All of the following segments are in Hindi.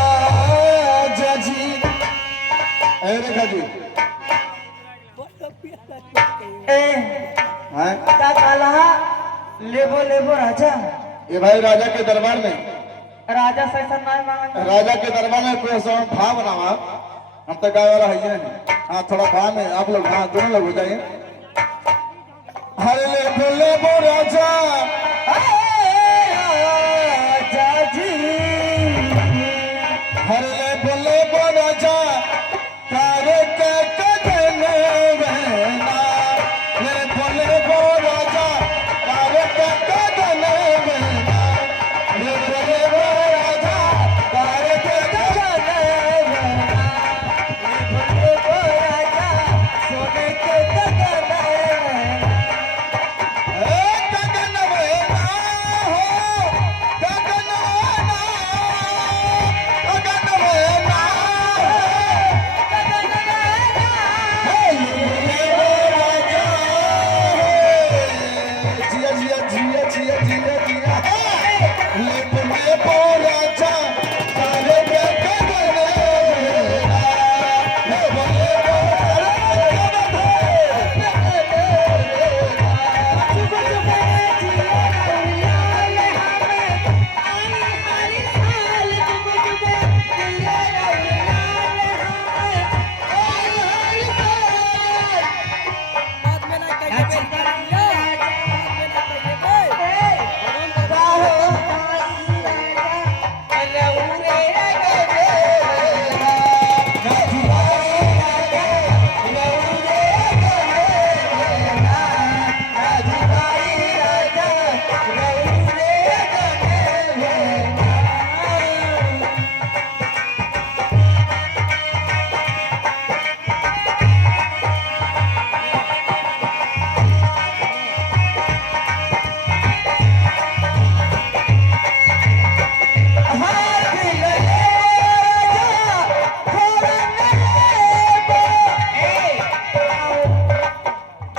राजा जी रेखा जी क्या काला लेबो लेबो राजा ये भाई राजा के दरबार में राजा सैसन नहीं मांगा राजा के दरबार में कोई सौ भाव बनावा हम तो गाय वाला है ही नहीं। हाँ थोड़ा काम है आप लोग हाँ दोनों लोग हो जाइए। हरे ले वो राजा राजा जी हरे बोले वो राजा तारे के कदने बहना ले बोले वो राजा तारे के कदने बहना ले बोले वो राजा तारे के कदने बहना ले बोले वो राजा सोने के गगन गगन बहना हो गगन बहना गगन बहना जिया जिया जिया जिया जिया जिया ले बोले वो राजा तारे के कदने बहना ले बोले वो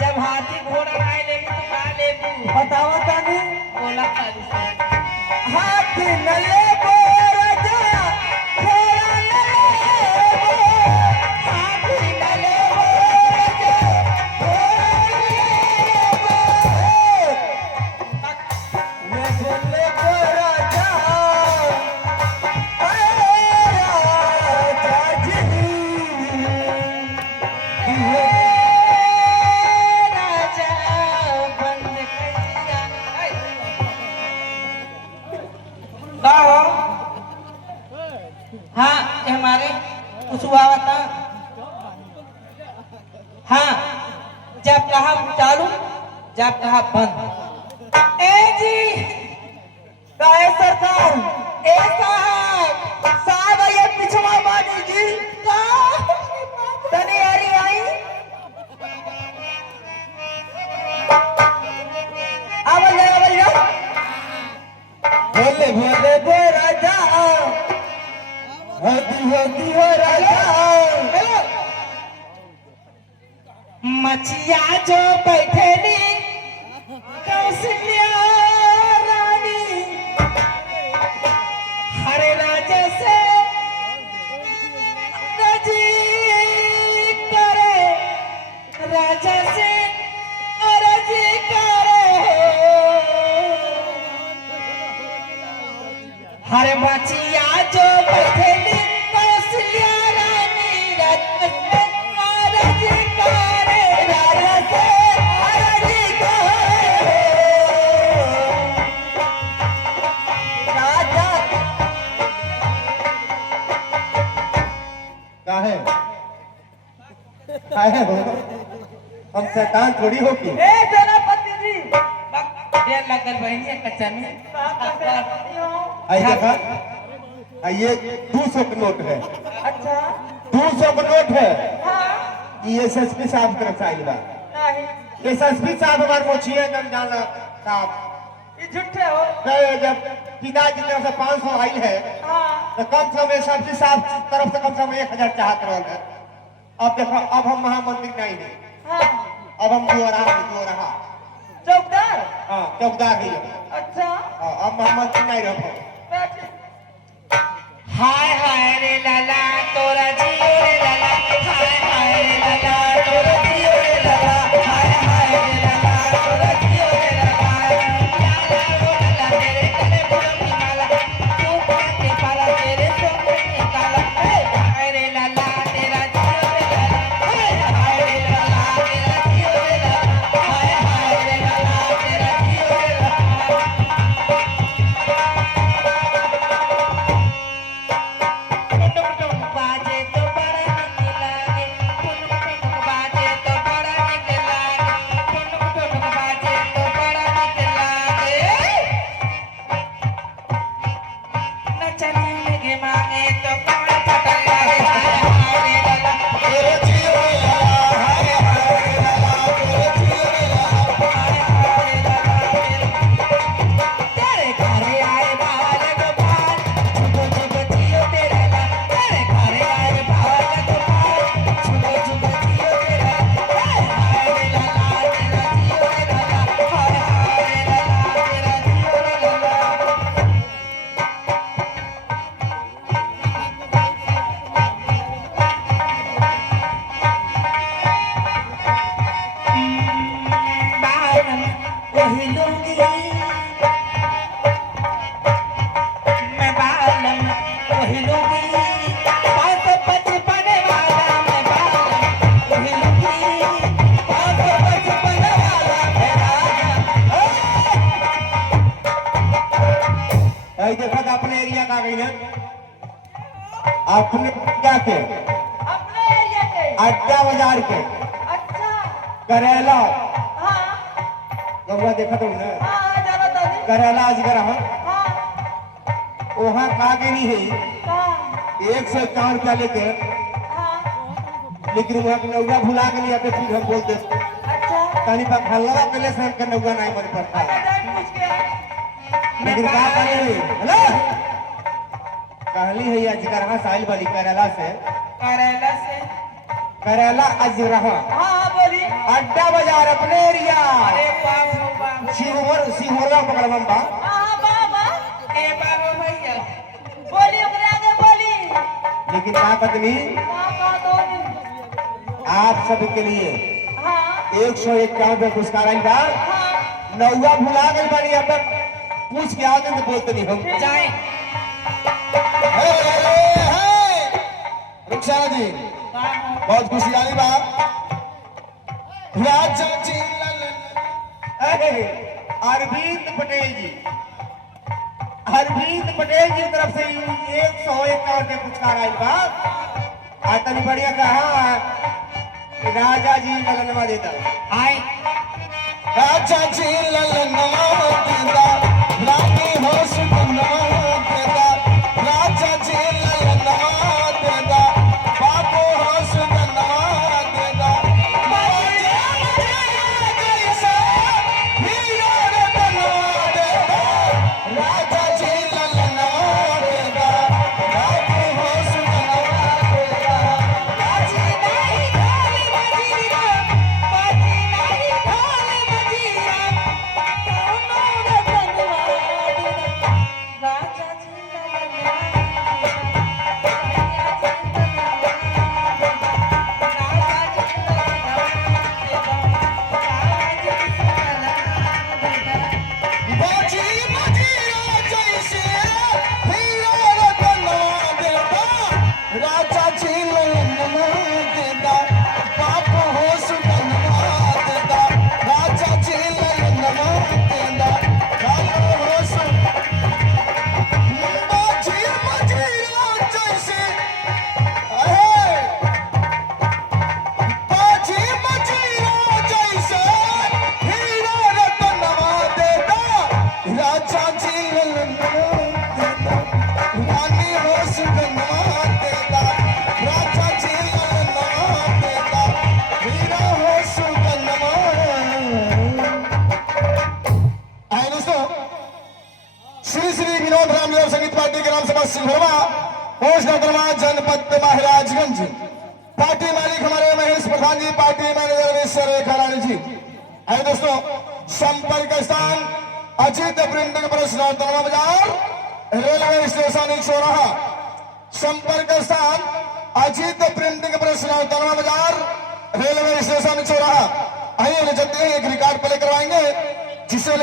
जब हाथी घोड़ा आए लेगी तो कहा लेबू बतावा तानी बोला तानी हाथी न लेबो राजा घोड़ा न लेबो हाथी न लेबो राजा घोड़ा न लेबो लेबो राजा राजा जी हाँ ये हमारे कुछ हुआ था हाँ जब कहा चालू जब कहा बंद ए जी काहे सरकार ए साहब साहब ये पिछवा बानी जी तनी अरे आई आवल जा भोले भोले बो राजा होती हो राजा मछिया जो बैठे नी कौशल्या रानी हरे राजा से राजी करे राजा से राजी करे हरे मछिया जो बैठे नी कौशल्या रानी राजा से राजी करे राजा से राजी करे राजा काहे काहे हो हम शैतान थोड़ी हो की ए सेनापति जी देर लगल बहनी कच्चा में आई देखा ये 200 का नोट है अच्छा 200 का नोट है हाँ ये एसएसपी साहब तरफ से आई बा नहीं एसएसपी साहब हमारे मोचिए नम जान साहब ये झूठे हो गए जब पिताजी तरफ से 500 आई है हाँ तो कम से कम एसएसपी साहब तरफ से कम 1000 चाहत रहा है। अब देखो अब हम महामंत्री नहीं है हाँ अब हम जो रहा चौकीदार हाँ चौकीदार ही है। अच्छा हाँ, अब महामंत्री नहीं रहो हाय हाय रे लाला तोरा जियो रे लाला हाय हाय रे लाला तोरा जियो रे लाला हाय हाय रे लाला तोरा जियो रे लाला लाला रो लाला तेरे गले फूलों की माला तू के पाला तेरे सोने में काला हाय रे लाला तेरा जियो रे लाला हाय हाय रे लाला तेरा जियो रे लाला हाय हाय रे लाला तेरा जियो रे लाला बाजे तो बड़ा निक लागे टुनुक टुनुक बाजे तो बड़ा निक लागे टुनुक टुनुक बाजे तो बड़ा निक लागे नचने लगे मांगे तो कमर फटल लागे हाय हाय रे लाला तेरे जियो रे लाला हाय हाय रे लाला तेरे जियो रे लाला हाय हाय रे लाला तेरे घरे आए बाल गोपाल छुपो छुपो जियो तेरा ला तेरे घरे आए बाल गोपाल छुपो छुपो जियो तेरा हाय हाय रे लाला तेरा जियो रे लाला हाय हाय रे लाला तेरा जियो रे लाला बालम वही लूंगी मैं बालम वही लूंगी 555 वाला मैं बालम वही लूंगी 555 वाला मैं राजा ऐ देखत अपने एरिया का गई ना अपने क्या के अपने एरिया के अड्डा बाजार के अच्छा करेला हाँ गौरा देखत हो ना हाँ जाना दादी करेला अजगर हम हाँ वहाँ का के नहीं है हाँ 151 रुपया लेके हाँ लेकिन वहाँ के नौगा भुला के नहीं आते फिर हम बोलते अच्छा कहीं पर खल्ला पहले से हमके नौगा नहीं मन पड़ता जाए पूछ के लेकिन का कहली है हेलो कहली है अजगर हाँ साहिल वाली करेला से करेला से करेला अजगर हाँ हाँ बोली अड्डा बाजार अपने एरिया अरे बाबू बाबू सिहोरा पकड़म बा हाँ बाबा ए बाबू भैया बोली ओकरे आगे बोली लेकिन का पत्नी बाबा दो दिन आप सबके लिए हाँ 151 पे पुरस्कार आइल बा हाँ नौवा भुला गइल बानी अब तक पूछ के आगे तो बोलते नहीं हम जाए रुखसाना जी बाबू बहुत खुशी वाली बात राजा जी अरविंद पटेल जी अरविंद पटेल जी की तरफ से 151 के पुरस्कार आइल बा तनी बढ़िया कहा राजा जी ललनवा देता आई राजा जी ललनवा देता रानी हो सुगंधवा देता राजा जी ललनवा देता बाबू हो सुगंधवा देता राजा जी ललनवा देता बाबू हो सुगंधवा देता बाजी नहीं ढोल मजीरा बाजी नहीं ढोल मजीरा कौनो रतनवा देना राजा जी ललनवा बाजी मजीरा जैसे हीरा रतनवा देता राजा जी ललनवा देता बाबू हो सुगंधवा देता राजा जी ललनवा देता बाबू हो बाजी मजीरा जैसे बाजी मजीरा जैसे हीरा रतनवा देता राजा जी ललनवा देता रानी हो सुगंधवा देता राजा जी ललनवा देता हीरा हो सुगंधवा आए दोस्तों श्री श्री विनोद राम यादव संगीत पार्टी के नाम से सिंहरवा पोस्ट नगरमा जनपद महाराजगंज पार्टी मालिक हमारे महेश प्रधान जी पार्टी मैनेजर ईश्वर खरानी जी आए दोस्तों संपर्क स्थान अजीत प्रिंटिंग प्रेस नौतनवा बाजार रेलवे स्टेशन चौराहा, संपर्क स्थान अजीत प्रिंटिंग प्रेस नौतनवा बाजार, रेलवे स्टेशन चौराहा। आइए चलते हैं, एक रिकॉर्ड प्ले करवाएंगे जिसे